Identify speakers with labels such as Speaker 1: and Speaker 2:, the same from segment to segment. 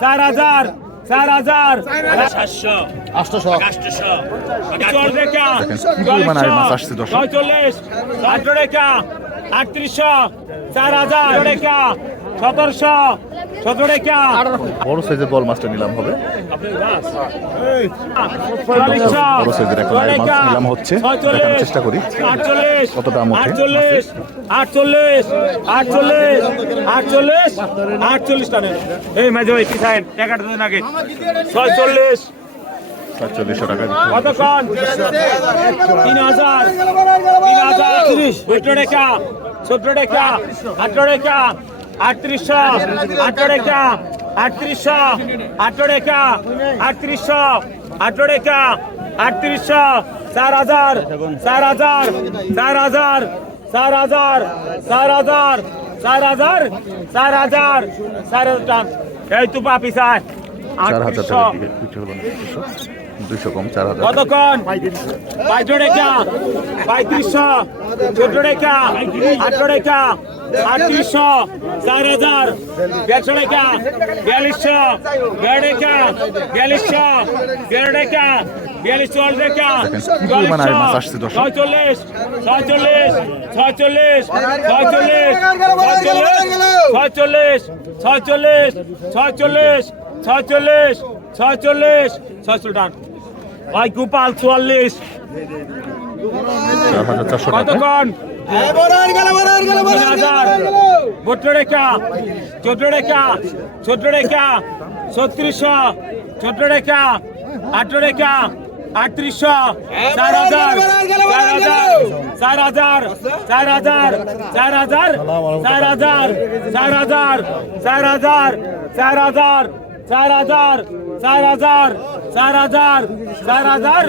Speaker 1: চার হাজার চার হাজার।
Speaker 2: সাতশো আটশো।
Speaker 1: আটশো। রেখা ছয়চল্লিশ আটশো রেখা আটত্রিশশো চার হাজার রেখা সতেরোশো
Speaker 3: বড় সাইজের বল মাছটা নিলাম হবে। বড় সাইজের লাইভ মাছ নিলাম হচ্ছে। দেখানোর চেষ্টা করি।
Speaker 1: আটচল্লিশ।
Speaker 3: কত দাম ওঠে?
Speaker 1: আটচল্লিশ। আটচল্লিশ। আটচল্লিশ। আটচল্লিশ। এই মাঝে ওই কি সাইন টাকাটা দিন আগে। ছয়চল্লিশ।
Speaker 3: সাতচল্লিশশো টাকা।
Speaker 1: কতক্ষণ? তিন হাজার। তিন হাজার। চোদ্দ রেখা আঠারো রেখা আটত্রিশশো আঠারো রেখা আটত্রিশশো আঠারো রেখা আটত্রিশশো আঠারো রেখা আটত্রিশশো চার হাজার চার হাজার চার হাজার চার হাজার চার হাজার চার হাজার চার হাজার চার হাজার এই তু পাপি স্যার আটত্রিশশো।
Speaker 3: দুশো কম চার হাজার
Speaker 1: কতক্ষণ বাইশো রেখা পঁয়ত্রিশশো চোদ্দ রেখা আঠারো রেখা আটত্রিশশো চার হাজার দেড়শো রেখা বিয়াল্লিশশো দেড় রেখা বিয়াল্লিশশো দেড় রেখা বিয়াল্লিশ চল রেখা
Speaker 3: দর্শক।
Speaker 1: ছয়চল্লিশ ছয়চল্লিশ ছয়চল্লিশ ছয়চল্লিশ ছয়চল্লিশ ছয়চল্লিশ ছয়চল্লিশ ছয়চল্লিশ ছয়চল্লিশ ছয়চল্লিশ টান ভাই গোপাল চুয়াল্লিশ।
Speaker 3: চার হাজার চারশো
Speaker 1: কতক্ষণ? বত্র রেখা চোদ্দ রেখা চোদ্দ রেখা ছত্রিশশো চোদ্দ রেখা আঠারো রেখা আটত্রিশশো চার হাজার চার হাজার চার হাজার চার হাজার চার হাজার চার হাজার চার হাজার চার হাজার চার হাজার চার হাজার চার হাজার চার হাজার চার হাজার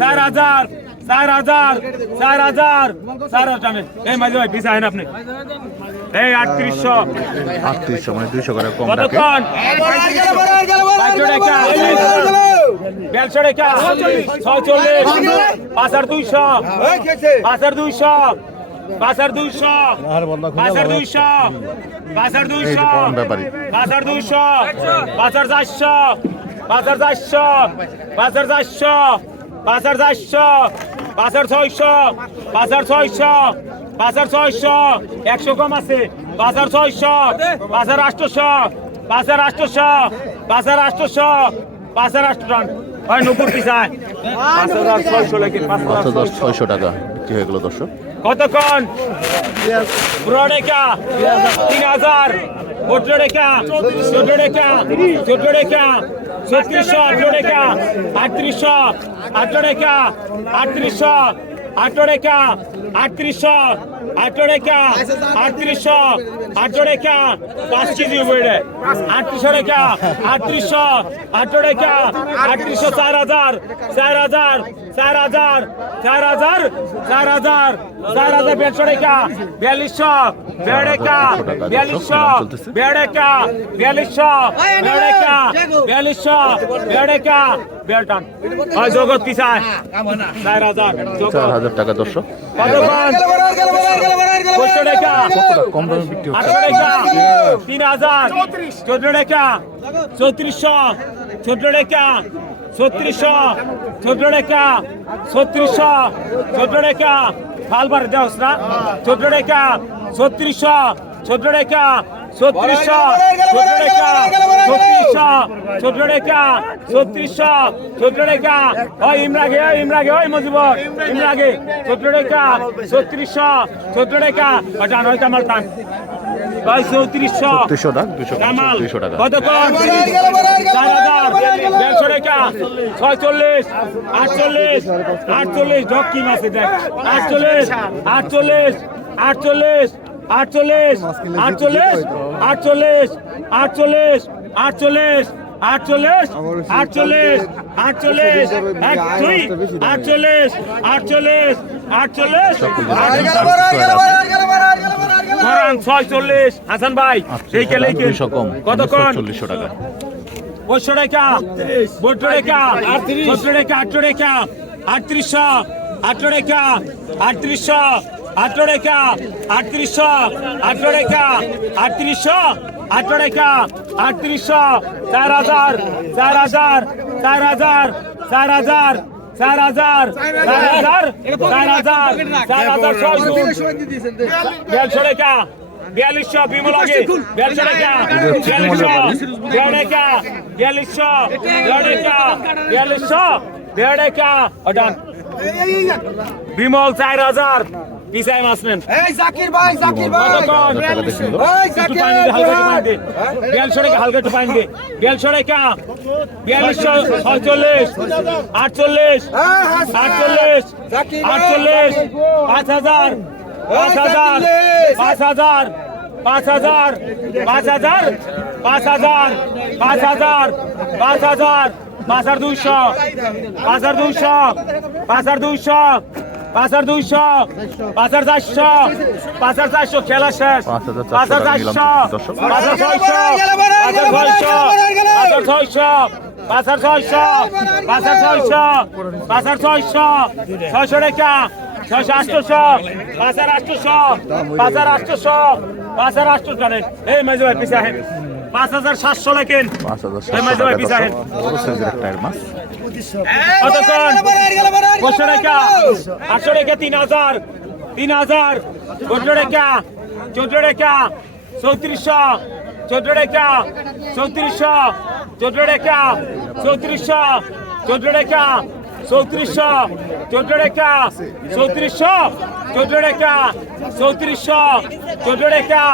Speaker 1: চার হাজার চার হাজার চার হাজার টানে। এই মাঝে ভাই পিছায় আপনি। এই আটত্রিশশো।
Speaker 3: আটত্রিশশো মানে দুইশো করে কম
Speaker 1: কতক্ষণ পাঁচশো টাকা ছয়চল্লিশ। পাঁচ আর দুইশো পাঁচ আর দুইশো। একশো কম আছে। বাসার ছয়শো। বাসার আটশোশো বাসার আটশোশো বাসার আটশোশো বাসার আটশো টান। হয় নব্বই পিসায় পাঁচ হাজার ছয়শো
Speaker 3: টাকা বিক্রি হয়ে গেল দর্শক।
Speaker 1: কতক্ষণ? ব্রডেকা তিন হাজার। চোদ্দ রেখা। চোদ্দ রেখা। চোদ্দ রেখা। ছত্রিশশো, আঠারো রেখা। আটত্রিশশো, আঠারো রেখা। আটত্রিশশো পাঁচ কেজি বেড়ে আটত্রিশশো রেখা। আটত্রিশশো, আঠারো আটত্রিশশো, চার হাজার। চার হাজার। চার হাজার। চার হাজার চার হাজার চার হাজার দেড়শো রেখা বিয়াল্লিশশো বেড়েকা বিয়াল্লিশশো বেড়েকা বিয়াল্লিশশো বেড়েকা বিয়াল্লিশশো বেড়েকা বেলটান জগৎ পিছায় চার হাজার
Speaker 3: চার হাজার টাকা দর্শক।
Speaker 1: কতক্ষণ পঁচিশশো টাকা।
Speaker 3: কম দামে বিক্রি হচ্ছে?
Speaker 1: তিন হাজার। চোদ্দ টাকা। চৌত্রিশশো। চোদ্দ টাকা। ছত্রিশশো চোদ্দ টাকা ছত্রিশশো চোদ্দ টাকা ফালবার দেওস না চোদ্দ টাকা ছত্রিশশো চোদ্দ টাকা ছত্রিশশো চোদ্দ টাকা ছত্রিশশো চোদ্দ টাকা ছত্রিশশো চোদ্দ টাকা ওই ইমরাগে ওই ইমরাগে ওই মজিবর ইমরাগে চোদ্দ টাকা ছত্রিশশো চোদ্দ টাকা নয় কামাল ভাই চৌত্রিশশো
Speaker 3: ছত্রিশশো টাকা দুশো টাকা
Speaker 1: চার হাজার দেড়শো টাকা ছয়চল্লিশ আটচল্লিশ আটচল্লিশ মাসে দেখ আটচল্লিশ আটচল্লিশ আটচল্লিশ আটচল্লিশ আটচল্লিশ আটচল্লিশ আটচল্লিশ আটচল্লিশ আটচল্লিশ আটচল্লিশ আটচল্লিশ এক দুই আটচল্লিশ আটচল্লিশ আটচল্লিশ করান ছয়চল্লিশ। হাসান ভাই।
Speaker 3: দুইশো কম।
Speaker 1: কতক্ষণ?
Speaker 3: চল্লিশশো টাকা।
Speaker 1: পঁচিশশো টাকা বত্র টাকা সত্তর টাকা আটশো টাকা আটত্রিশশো আটশো টাকা আটত্রিশশো আটশো টাকা আটত্রিশশো আটশো টাকা আটত্রিশশো আটশো টাকা আটত্রিশশো চার হাজার চার হাজার চার হাজার চার হাজার। চার হাজার চার হাজার চার হাজার চার হাজার ছয়শো দেড়শো টাকা বিয়াল্লিশশো বিমল আগে বিয়াল্লিশশো টাকা বিয়াল্লিশশো দেড় টাকা বিয়াল্লিশশো দেড় টাকা বিয়াল্লিশশো দেড় টাকা ওটা বিমল চার হাজার পিছায় মাছলেন
Speaker 2: এই জাকির ভাই জাকির ভাই এই জাকির
Speaker 1: পানি দে হালকা পানি দে 4200 টাকা হালকা পানি দে 4200 টাকা
Speaker 2: 4246 48
Speaker 1: 48
Speaker 2: জাকির 48
Speaker 1: 5000
Speaker 2: 5000 5000
Speaker 1: পাঁচ হাজার পাঁচ হাজার পাঁচ হাজার পাঁচ হাজার পাঁচ হাজার পাঁচ হাজার দুইশো পাঁচ হাজার দুইশো পাঁচ পাঁচ হাজার দুইশো পাঁচ হাজার চারশো পাঁচ হাজার চারশো খেলা শেষ
Speaker 3: পাঁচ হাজার চারশো
Speaker 1: পাঁচ হাজার
Speaker 3: টাকা নিলাম
Speaker 1: চারশো
Speaker 3: দর্শক।
Speaker 1: পাঁচ হাজার ছয়শো পাঁচ হাজার ছয়শো পাঁচ হাজার ছয়শো পাঁচ হাজার ছয়শো পাঁচ হাজার ছয়শো পাঁচ হাজার ছয়শো ছয়শো টাকা ছয়শো আটশোশো পাঁচ হাজার আটশোশো পাঁচ হাজার আটশোশো পাঁচ হাজার আটশো টাকা এই মেজো ভাই পিছা হেন পাঁচ হাজার সাতশো লেখেন।
Speaker 3: পাঁচ হাজার
Speaker 1: আটশো রেখা তিন হাজার তিন হাজার চোদ্দ রেখা চোদ্দ রেখা চৌত্রিশশো চোদ্দ রেখা চৌত্রিশশো চোদ্দ রেখা চৌত্রিশশো চোদ্দ রেখা চৌত্রিশশো চোদ্দ রেখা চৌত্রিশশো চোদ্দ রেখা চৌত্রিশশো চোদ্দ রেখা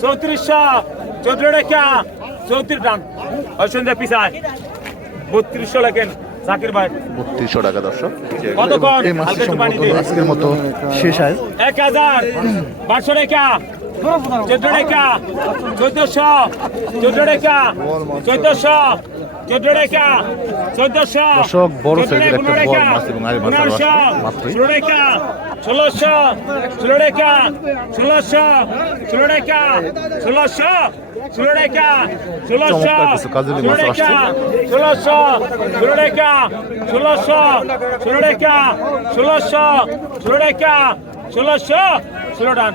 Speaker 1: চৌত্রিশশো চোদ্দ টাকা চৌত্রিশ টান অসুন্দর পিসায় বত্রিশশো লেখেন জাকির ভাই।
Speaker 3: বত্রিশশো টাকা দর্শক? এই সম্ভবত আজকের মতো শেষ হয়।
Speaker 1: এক হাজার। পাঁচশো টাকা চোদ্দ টাকা চোদ্দশো। চোদ্দ টাকা চোদ্দশো।
Speaker 3: দর্শক, বড় সাইজের একটা
Speaker 1: টাকা,
Speaker 3: মাছ এবং মাছ
Speaker 1: আরও
Speaker 3: আছে মাত্রই।
Speaker 1: ষোলোশো ষোলো টাকা ষোলোশো ষোলো টাকা ষোলোশো ষোলো টাকা ষোলোশো ষোলো
Speaker 3: মাছ
Speaker 1: টাকা। ষোলোশো ষোলো টাকা ষোলোশো ষোলো টাকা ষোলোশো ষোলো টাকা ষোলোশো ষোলো টান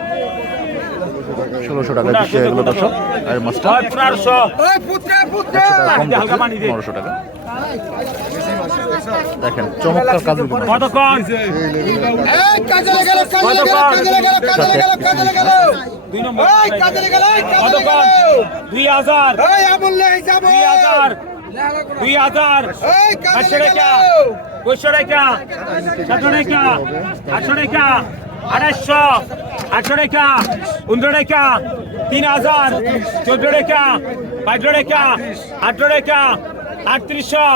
Speaker 3: ষোলোশো টাকা দিচ্ছে এগুলো দর্শক আর মাছটা টাকা দেখেন চমৎকার
Speaker 2: কাজ
Speaker 1: দুই হাজার। দুই হাজার। দুই হাজার। পাঁচশো আড়াইশো আটশো টাকা পনেরো টাকা তিন হাজার চোদ্দ টাকা বাইশশো টাকা আটশো টাকা আটত্রিশশো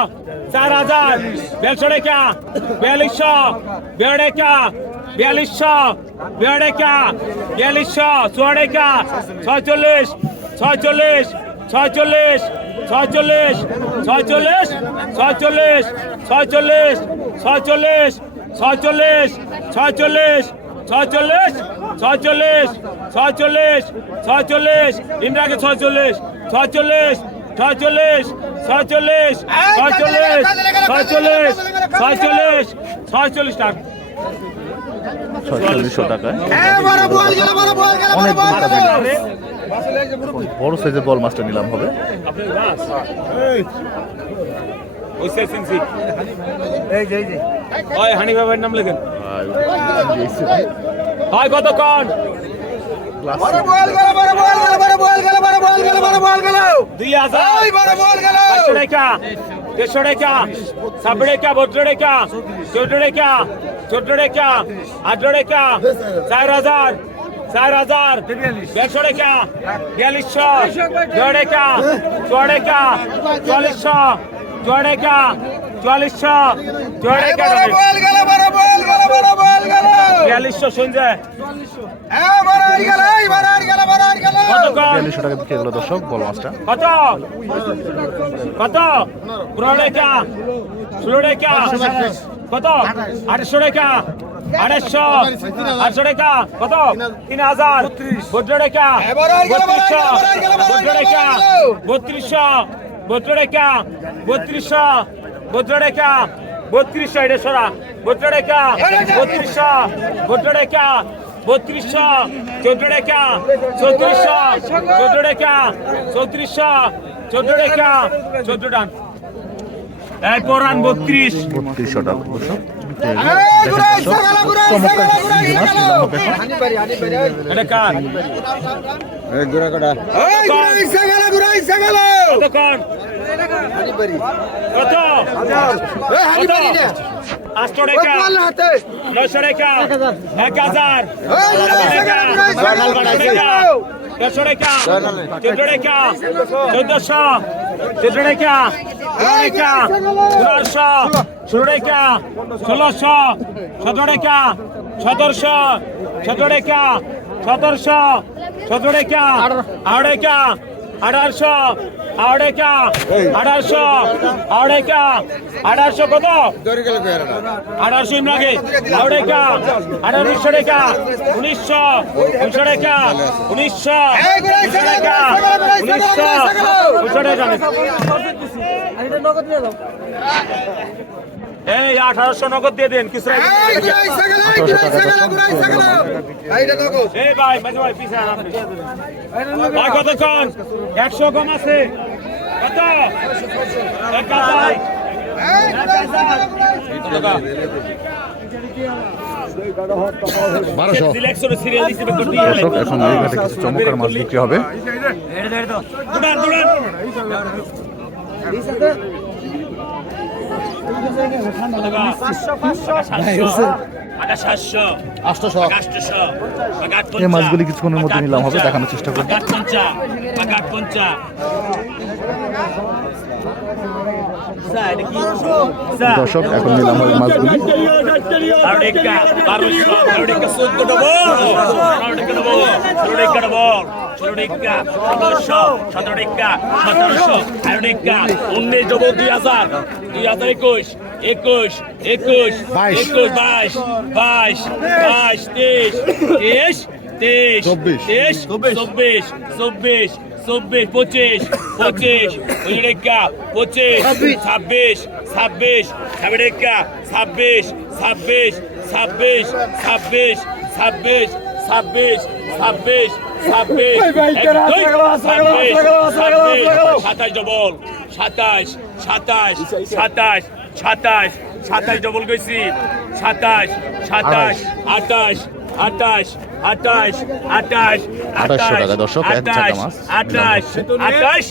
Speaker 1: চার হাজার দেড়শো টাকা বিয়াল্লিশশো বিয়ার টাকা বিয়াল্লিশশো বিয়ার টাকা বিয়াল্লিশশো চুয়ার টাকা ছয়চল্লিশ ছয়চল্লিশ ছয়চল্লিশ ছয়চল্লিশ ছয়চল্লিশ ছয়চল্লিশ ছয়চল্লিশ ছয়চল্লিশ ছয়চল্লিশ ছয়চল্লিশ ছয়চল্লিশ ছয়চল্লিশ ছয়চল্লিশ ছয়চল্লিশ ইন্দ্রাকে ছয়চল্লিশ ছয়চল্লিশ ছয়চল্লিশ ছয়চল্লিশ ছয়চল্লিশ ছয়চল্লিশ ছয়চল্লিশ ছয়চল্লিশ টাকা।
Speaker 3: ছয়চল্লিশশো টাকায়।
Speaker 2: বড়
Speaker 3: অনেক বড় সাইজের বল মাছটা নিলাম হবে।
Speaker 1: ওই সেন্সি
Speaker 2: এই যে এই যে।
Speaker 1: হানি বাবার নাম লেখেন। হয় কতক্ষণ? দুই হাজার। টাকা দেড়শো টাকা, ছাব্বিশ টাকা, বত্রিশ টাকা চোদ্দ টাকা চোদ্দ টাকা, আঠারো টাকা, চার হাজার চার হাজার, দেড়শো টাকা, বিয়াল্লিশশো দেড় টাকা চোর টাকা
Speaker 2: চল্লিশশো
Speaker 1: বিয়াল্লিশশো শুনছে?
Speaker 2: এই বড় গেল এই বড় গেল বড় গেল।
Speaker 1: কতক্ষণ?
Speaker 3: বিয়াল্লিশশো টাকা বিক্রি হলো দর্শক বল মাছটা।
Speaker 1: কত? কত? পনেরো টাকা ষোলো টাকা কত? আটশো টাকা আড়াইশো আটশো টাকা কত? তিন হাজার বত্রিশ টাকা বত্রিশশো বত্রিশ টাকা বত্রিশশো বত্রিশ টাকা বত্রিশশো বত্রিশ টাকা বত্রিশশো এটা সরা। বত্র রেখা বত্রিশশো বত্র রেখা বত্রিশশো চোদ্দ রেখা চৌত্রিশশো চোদ্দ রেখা চৌত্রিশশো
Speaker 4: চোদ্দ রেখা চোদ্দ ডান। এরপর রান বত্রিশ।
Speaker 3: বত্রিশশো টাকা
Speaker 4: এটা কার?
Speaker 2: ঘুরাই গেল
Speaker 4: কত? আটশো টাকা নশো টাকা এক হাজার। দেড়শো টাকা চোদ্দ টাকা চোদ্দশো। চোদ্দ টাকা টাকা পনেরোশো। ষোলো টাকা ষোলোশো আঠারোশো আড়াইকা আঠারোশো আড়াইকা আঠারোশো কত? আঠারোশো ইমরাকে আড়াইকা আঠারোশো টাকা। উনিশশো উনিশশো টাকা। উনিশশো উনিশশো টাকা। উনিশশো উনিশশো টাকা। এই আঠারোশো নগদ দিয়ে দেন কিছু কতক্ষণ একশো কম আছে কত
Speaker 3: বারোশো দর্শক এখন এই ঘাটে মাছ বিক্রি হবে এই মাছগুলি কিছুক্ষণের মধ্যে নিলাম হবে, দেখানোর চেষ্টা করব। দর্শক এখন নিলাম হবে মাছগুলি।
Speaker 4: উনিশ ডবল দুই হাজার দুই হাজার একুশ একুশ একুশ। একুশ বাইশ বাইশ বাইশ তেইশ তেইশ তেইশ। তেইশ চব্বিশ চব্বিশ চব্বিশ পঁচিশ পঁচিশ উনিকা পঁচিশ ছাব্বিশ ছাব্বিশ ছাব্বিশা ছাব্বিশ ছাব্বিশ ছাব্বিশ ছাব্বিশ ছাব্বিশ ছাব্বিশ ছাব্বিশ ছাব্বিশ ছাব্বিশ। সাতাশ ডবল সাতাশ সাতাশ সাতাশ সাতাশ সাতাশ ডবল গেছি সাতাশ সাতাশ আটাশ আটাশ আটাশ আটাশ
Speaker 3: চাকা মাছ।
Speaker 4: আটাশ আটাশ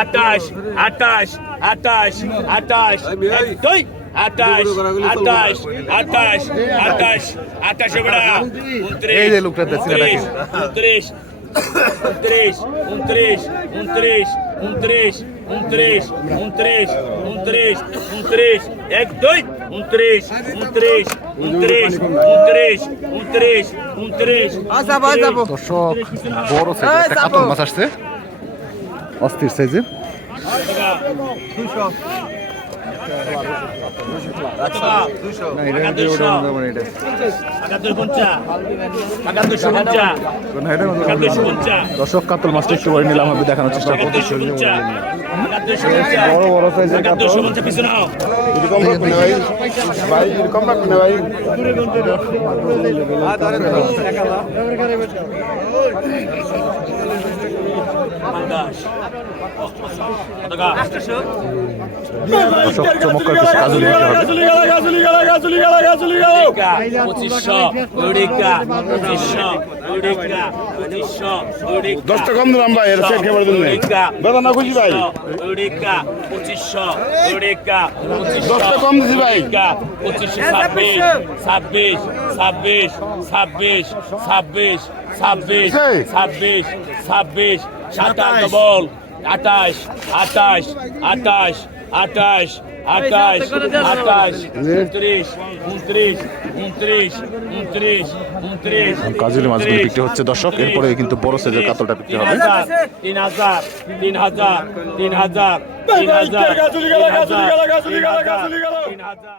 Speaker 4: আটাশ আটাশ আটাশ আটাশ দুই। আটাশ আটাশ আটাশ আটাশ আটাশ বেড়া উনত্রিশ
Speaker 3: নাকি?
Speaker 4: উনত্রিশ উনত্রিশ উনত্রিশ উনত্রিশ উনত্রিশ উনত্রিশ উনত্রিশ উনত্রিশ উনত্রিশ এক দুই উনত্রিশ উনত্রিশ উনত্রিশ উনত্রিশ উনত্রিশ উনত্রিশ
Speaker 2: আচ্ছা
Speaker 3: দর্শক বড় সাইজের একটা কাতল মাছ আসছে অস্থির সাইজের না দর্শক কাতল মাস্টার একটু করে নিলাম আমি দেখানোর চেষ্টা করব বড় বড় সাইজের কাতল
Speaker 2: এরকম রাখবি না ভাই ভাই।
Speaker 3: এরকম রাখবি না ভাই
Speaker 4: পঁচিশশো
Speaker 2: দশটা কম দিলাম ভাই, এর সেট খেবার দিন দাদা না খুশি ভাই? দশটা কম দিছি ভাই।
Speaker 4: পঁচিশশো ছাব্বিশ ছাব্বিশ ছাব্বিশ ছাব্বিশ ছাব্বিশ ছাব্বিশ। ছাব্বিশ ছাব্বিশ সাতাশ ডবল আঠাশ আঠাশ আঠাশ আঠাশ আঠাশ আঠাশ উনত্রিশ উনত্রিশ উনত্রিশ উনত্রিশ উনত্রিশ
Speaker 3: কাজলি মাছগুলি বিক্রি হচ্ছে, দর্শক। এরপরে কিন্তু বড় সাইজের কাতলটা বিক্রি হবে।
Speaker 4: তিন হাজার তিন হাজার তিন হাজার তিন হাজার তিন হাজার।